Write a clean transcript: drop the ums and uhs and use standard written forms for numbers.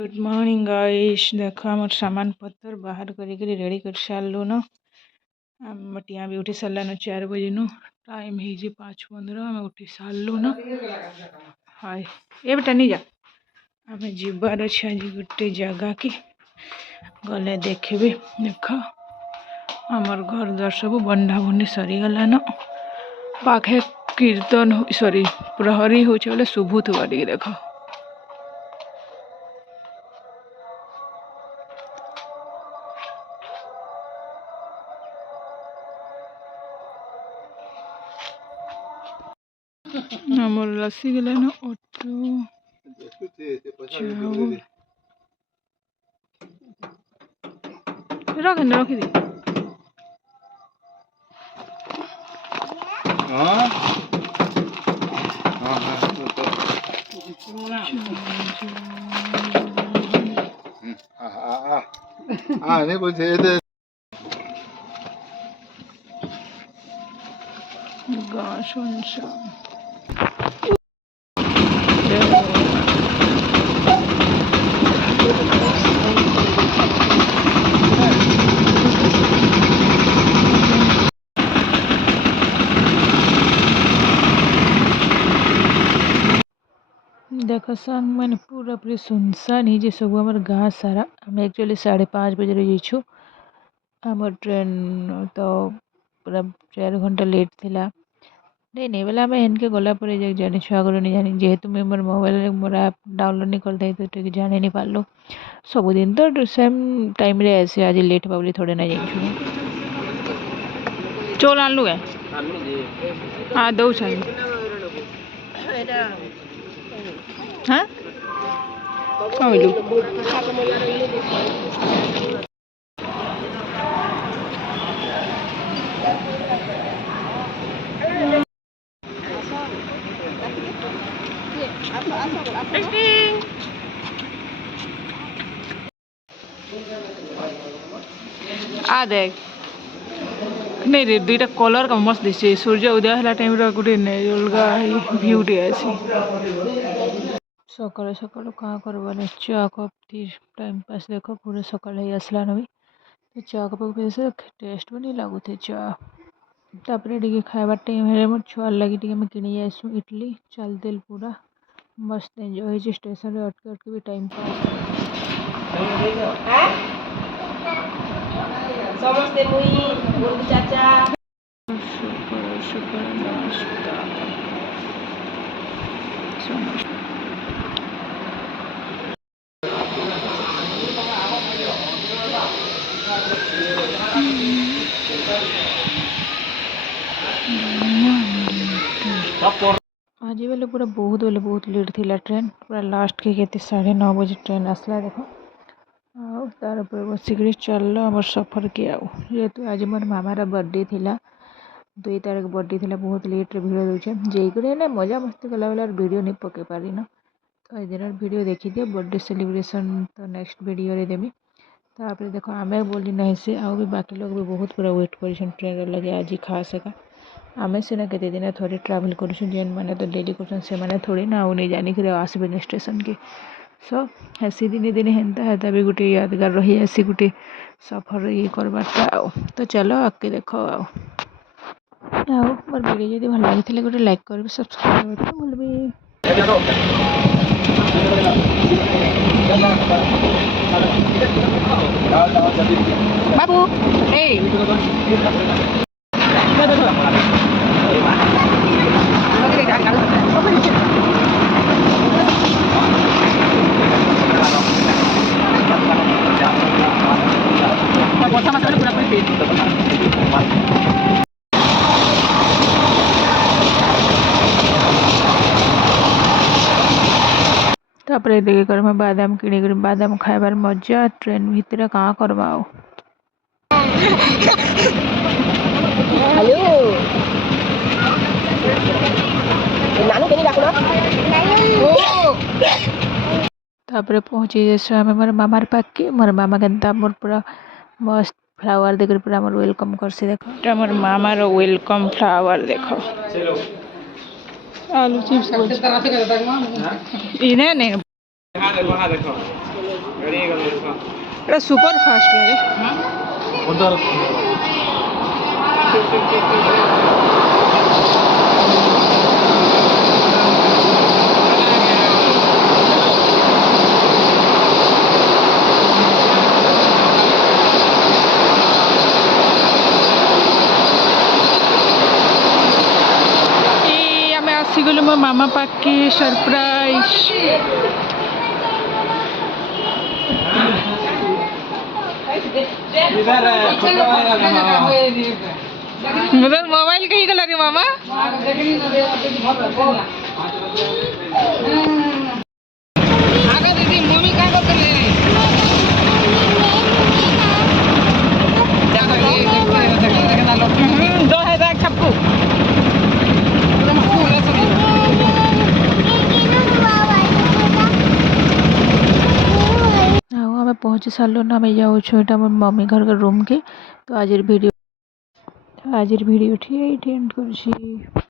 Good morning guys. देखो आम सामान पत्तर बाहर करी रेडी कर सारू न टिया भी उठी सारान 4 बजे नु टाइम हो 5:15 आम उठी सारू न हाय ये बेटा नहीं जा आम जीवार अच्छे आज गोटे जगह की गले देखबे देख आमर घर द्वार सब बंधा बंधी सरीगलान पाखे कीर्तन सॉरी प्रहरी हो शुभुवा देख আমার লাসি গেলে না অটো রাখেন রাখি দি नहीं बोलते গাছ শুনছাম देख संग मैंने पूरा पूरी सुनसान ही सब आम गाँ सारा आम एक्चुअली 5:30 बजे जाइछु आम ट्रेन तो पूरा 4 घंटा लेट थिला नहीं नहीं बोले आम इनके गला जानी आगर नहीं जानी जेहेतु मुझे मोर मोबाइल मोर ऐप डाउनलोड नहीं कर तो जानी नहीं पार्लु सबुदिन तो सेम टाइम रे आसे आज लेट पाबली थोड़े ना जाइछु चोल आनलु है हाँ दौ हाँ कहलु आ देख नहीं रे दुईटा कलर का मस्त दिखे सूर्य उदय है टाइम गोटे अलग भ्यूटे आसी सकाल सकाल क्या करवा चा कप टाइम पास देख पूरा सकाल ही आसलान भी तो चा कप टेस्ट भी नहीं लगुथे चा तापर टे खाइबार टाइम है मोर छुआर लगी टे किणी आसू इडली चाल तेल पूरा मस्त एंजॉय हो स्टेशन अटके अटके भी टाइम पास समस्ते मुई चाचा सुपर सुपर नाश्ता आज बेले पूरा बहुत लेट थी ट्रेन पूरा लास्ट के 9:30 बजे ट्रेन आसला देख तार बसिक चल आम सफर के जेहेतु आज मोर मामार बर्थडे थिला 2 तारीख बर्थडे थिला बहुत लेट भिड़ दूचे जेकरे मजा मस्ती कला बेला वीडियो नहीं पके पारि न तो ये दिन वीडियो देखी दिए बर्थडे सेलिब्रेशन तो नेक्स्ट वीडियो रे देमी तापर देखो आमे बोली नहीं से आउ भी बाकी लोग भी बहुत पूरा वेट कर ट्रेन लगे आज खास है आमे सीना केते दिन थोड़ी ट्रावेल करूँ जेन मैंने तो डेली कर से थोड़ी ना नहीं जानिक आसबे स्टेशन के सो ऐसी दिने दिने हेन्ता है भी गोटे यादगार रही आसी गोटे सफर ये करवाटा तो चलो आगे देख मोर वीडियो जब भल लगी गोटे लाइक कर सब्सक्राइब कर भूलबी बाबू तापर देखे कर मैं बादाम किणी कर बादाम खाइबार मजा ट्रेन भितर कहाँ करवा तापर पहुँची जैसे आम मोर मामार पाक के मोर मामा के मोर पूरा मस्त फ्लावर देख पूरा मोर वेलकम कर सी देख मोर मामार वेलकम फ्लावर देख आलू चिप्स इन्हें नहीं এটা সুপার ফাস্ট গাড়ি। ଆମେ ଆସିଗଲୁ ମୋ ମାମା ପାଖେ ସରପ୍ରାଇଜ। मोबाइल कहीं गला रे मामा। आगे दीदी मम्मी क्या करते ले दो है देख छप्पू। हमें पहुँची सारू ना आम जाऊँ यहाँ मोर मम्मी घर के रूम के। तो आज भिडियो ये एंड कर।